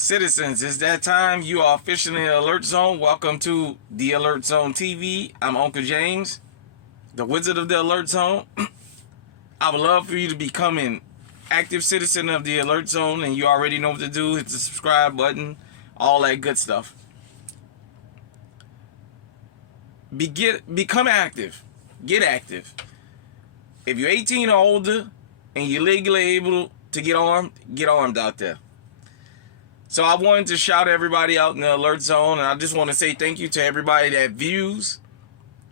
Citizens, it's that time. You are officially in the Alert Zone. Welcome to the Alert Zone TV. I'm Uncle James, the Wizard of the Alert Zone. I would love for you to become an active citizen of the Alert Zone, and you already know what to do. Hit the subscribe button, all that good stuff. Become active. Get active. If you're 18 or older and you're legally able to get armed out there. So I wanted to shout everybody out in the Alert Zone, and I just want to say thank you to everybody that views,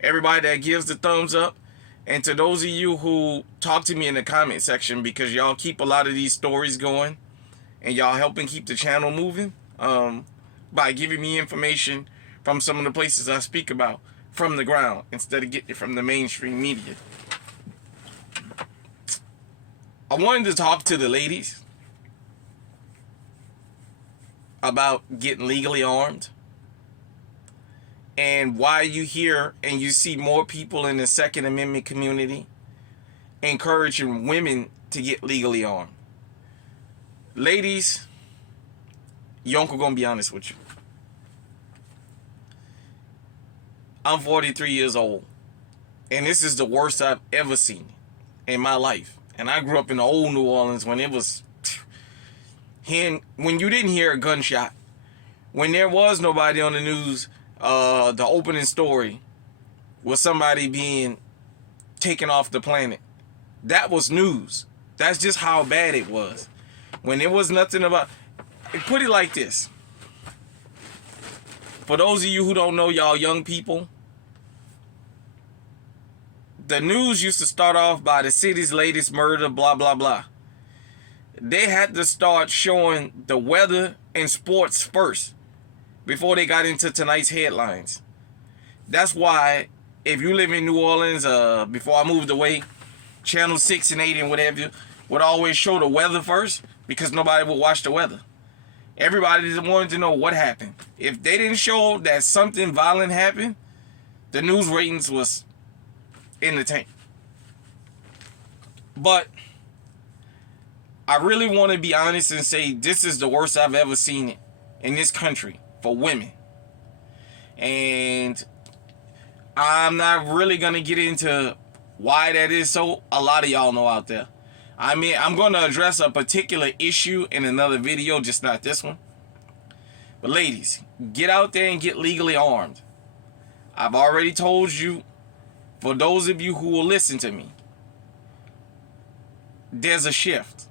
everybody that gives the thumbs up, and to those of you who talk to me in the comment section, because y'all keep a lot of these stories going, and y'all helping keep the channel moving by giving me information from some of the places I speak about from the ground instead of getting it from the mainstream media. I wanted to talk to the ladies about getting legally armed and why you hear and you see more people in the Second Amendment community encouraging women to get legally armed. Ladies, your uncle gonna be honest with you. I'm 43 years old, and this is the worst I've ever seen in my life. And I grew up in the old New Orleans when it was when you didn't hear a gunshot, when there was nobody on the news, the opening story was somebody being taken off the planet. That was news. That's just how bad it was. When there was nothing about, put it like this. For those of you who don't know, y'all young people, the news used to start off by the city's latest murder, blah, blah, blah. They had to start showing the weather and sports first before they got into tonight's headlines. That's why if you live in New Orleans, before I moved away, Channel 6 and 8 and whatever would always show the weather first because nobody would watch the weather. Everybody just wanted to know what happened. If they didn't show that something violent happened, the news ratings was in the tank. But I really want to be honest and say this is the worst I've ever seen it in this country for women. And I'm not really going to get into why that is so. A lot of y'all know out there. I mean, I'm going to address a particular issue in another video, just not this one. But ladies, get out there and get legally armed. I've already told you, for those of you who will listen to me, there's a shift.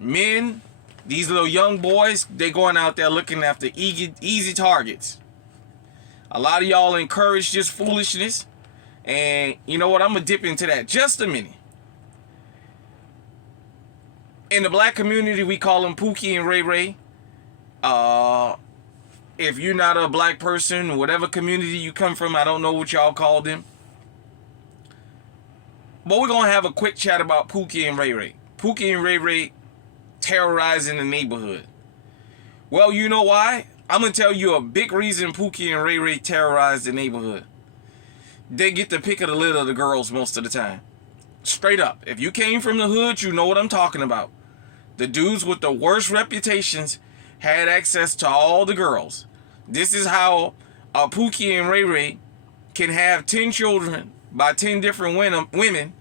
Men, these little young boys, they going out there looking after easy targets. A lot of y'all encourage this foolishness. And you know what? I'm going to dip into that just a minute. In the black community, we call them Pookie and Ray Ray. If you're not a black person, whatever community you come from, I don't know what y'all call them. But we're going to have a quick chat about Pookie and Ray Ray. Pookie and Ray Ray terrorizing the neighborhood. Well, you know why? I'm going to tell you a big reason Pookie and Ray Ray terrorize the neighborhood. They get the pick of the litter of the girls most of the time. Straight up. If you came from the hood, you know what I'm talking about. The dudes with the worst reputations had access to all the girls. This is how Pookie and Ray Ray can have 10 children by 10 different women,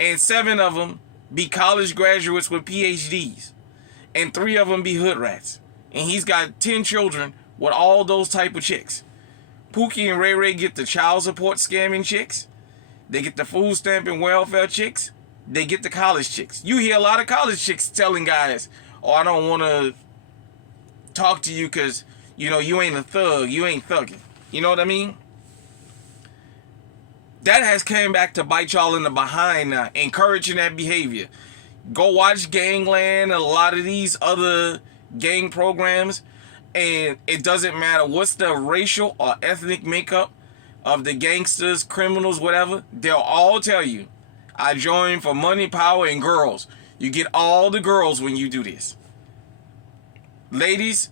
and 7 of them be college graduates with PhDs, and 3 of them be hood rats. And he's got 10 children with all those type of chicks. Pookie and Ray Ray get the child support scamming chicks. They get the food stamp and welfare chicks. They get the college chicks. You hear a lot of college chicks telling guys, oh, I don't want to talk to you because, you know, you ain't a thug. You ain't thugging. You know what I mean? That has came back to bite y'all in the behind now, encouraging that behavior. Go watch Gangland and a lot of these other gang programs, and it doesn't matter what's the racial or ethnic makeup of the gangsters, criminals, whatever. They'll all tell you, I joined for money, power, and girls. You get all the girls when you do this. Ladies,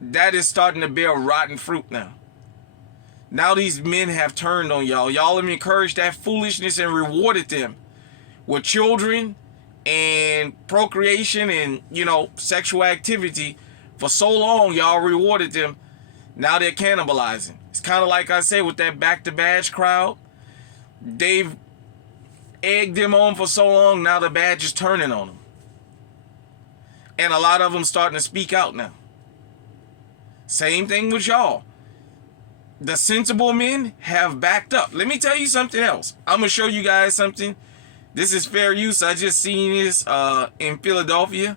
that is starting to bear rotten fruit now. Now these men have turned on y'all. Y'all have encouraged that foolishness and rewarded them with children and procreation and, you know, sexual activity for so long. Y'all rewarded them. Now they're cannibalizing. It's kind of like I say with that Back to Badge crowd. They've egged them on for so long. Now the badge is turning on them. And a lot of them starting to speak out now. Same thing with y'all. The sensible men have backed up. Let me tell you something else. I'm going to show you guys something. This is fair use. I just seen this in Philadelphia.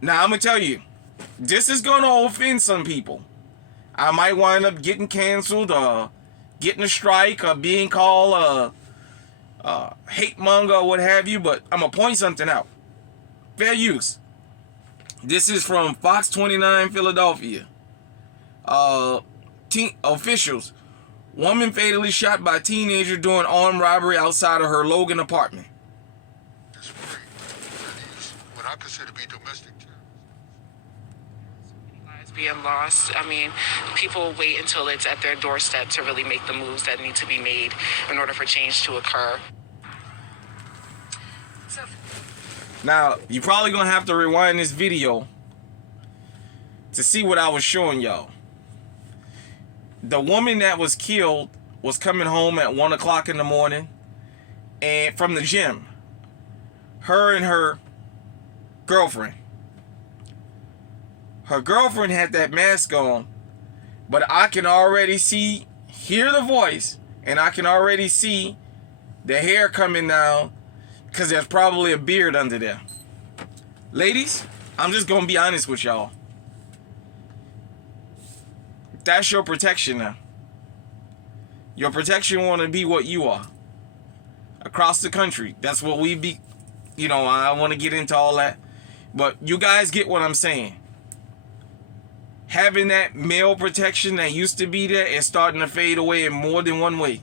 Now, I'm going to tell you. This is going to offend some people. I might wind up getting canceled or getting a strike or being called a hate monger or what have you. But I'm going to point something out. Fair use. This is from Fox 29 Philadelphia. Officials. Woman fatally shot by teenager during armed robbery outside of her Logan apartment. This way, that is what I consider to be domestic terrorism. Lives being lost. I mean, people wait until it's at their doorstep to really make the moves that need to be made in order for change to occur. Now, you're probably going to have to rewind this video to see what I was showing y'all. The woman that was killed was coming home at 1 o'clock in the morning and from the gym. Her and her girlfriend. Her girlfriend had that mask on, but I can already hear the voice, and I can already see the hair coming down because there's probably a beard under there. Ladies, I'm just going to be honest with y'all. That's your protection now. Your protection want to be what you are. Across the country. That's what we be. You know, I want to get into all that. But you guys get what I'm saying. Having that male protection that used to be there is starting to fade away in more than one way.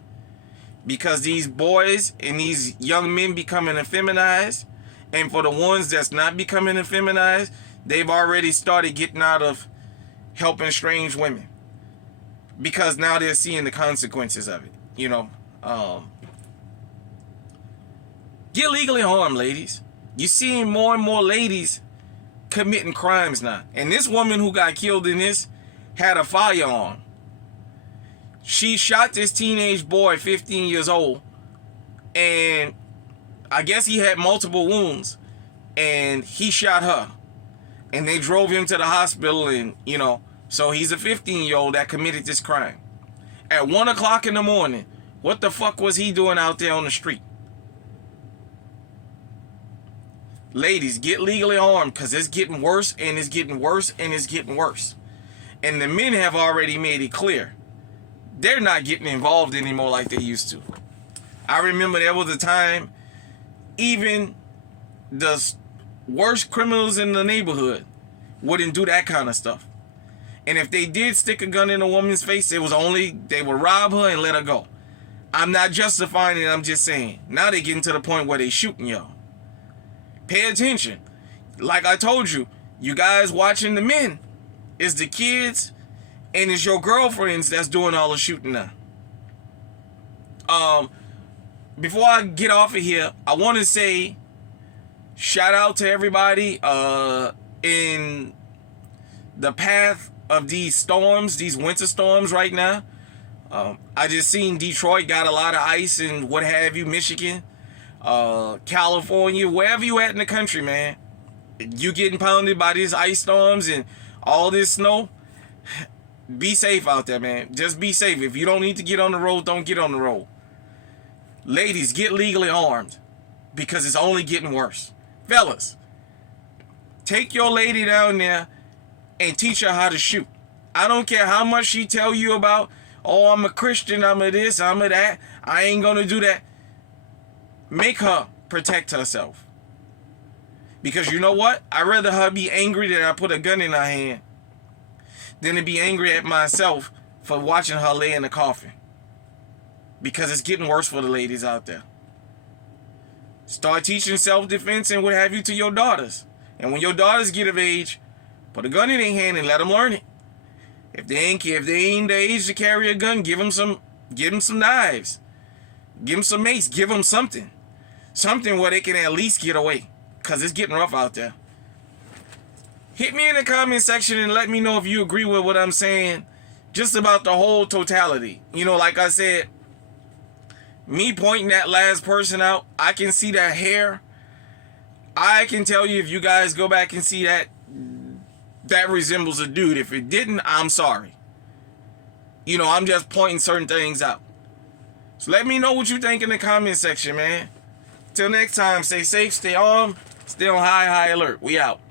Because these boys and these young men becoming effeminized. And for the ones that's not becoming effeminized, they've already started getting out of helping strange women. Because now they're seeing the consequences of it. You know. Get legally harmed, ladies. You're seeing more and more ladies committing crimes now. And this woman who got killed in this had a firearm. She shot this teenage boy, 15 years old. And I guess he had multiple wounds. And he shot her. And they drove him to the hospital and, you know. So he's a 15-year-old that committed this crime. At 1 o'clock in the morning, what the fuck was he doing out there on the street? Ladies, get legally armed because it's getting worse and it's getting worse and it's getting worse. And the men have already made it clear. They're not getting involved anymore like they used to. I remember there was a time even the worst criminals in the neighborhood wouldn't do that kind of stuff. And if they did stick a gun in a woman's face, they would rob her and let her go. I'm not justifying it, I'm just saying. Now they're getting to the point where they shooting y'all. Pay attention. Like I told you, you guys watching the men. It's the kids and it's your girlfriends that's doing all the shooting now. Before I get off of here, I want to say shout out to everybody in the path of these storms, these winter storms right now. I just seen Detroit got a lot of ice and what have you, Michigan, California, wherever you at in the country, man. You getting pounded by these ice storms and all this snow. Be safe out there, man. Just be safe. If you don't need to get on the road, don't get on the road. Ladies, get legally armed because it's only getting worse. Fellas, take your lady down there and teach her how to shoot. I don't care how much she tell you about, oh, I'm a Christian, I'm a this, I'm a that. I ain't going to do that. Make her protect herself. Because you know what? I'd rather her be angry that I put a gun in her hand than to be angry at myself for watching her lay in the coffin. Because it's getting worse for the ladies out there. Start teaching self-defense and what have you to your daughters. And when your daughters get of age, put a gun in their hand and let them learn it. If they ain't the age to carry a gun, give them some knives. Give them some mace. Give them something. Something where they can at least get away. Because it's getting rough out there. Hit me in the comment section and let me know if you agree with what I'm saying. Just about the whole totality. You know, like I said, me pointing that last person out, I can see that hair. I can tell you if you guys go back and see that, that resembles a dude. If it didn't, I'm sorry. You know, I'm just pointing certain things out. So let me know what you think in the comment section, man. Till next time, stay safe, stay armed, stay on high alert. We out.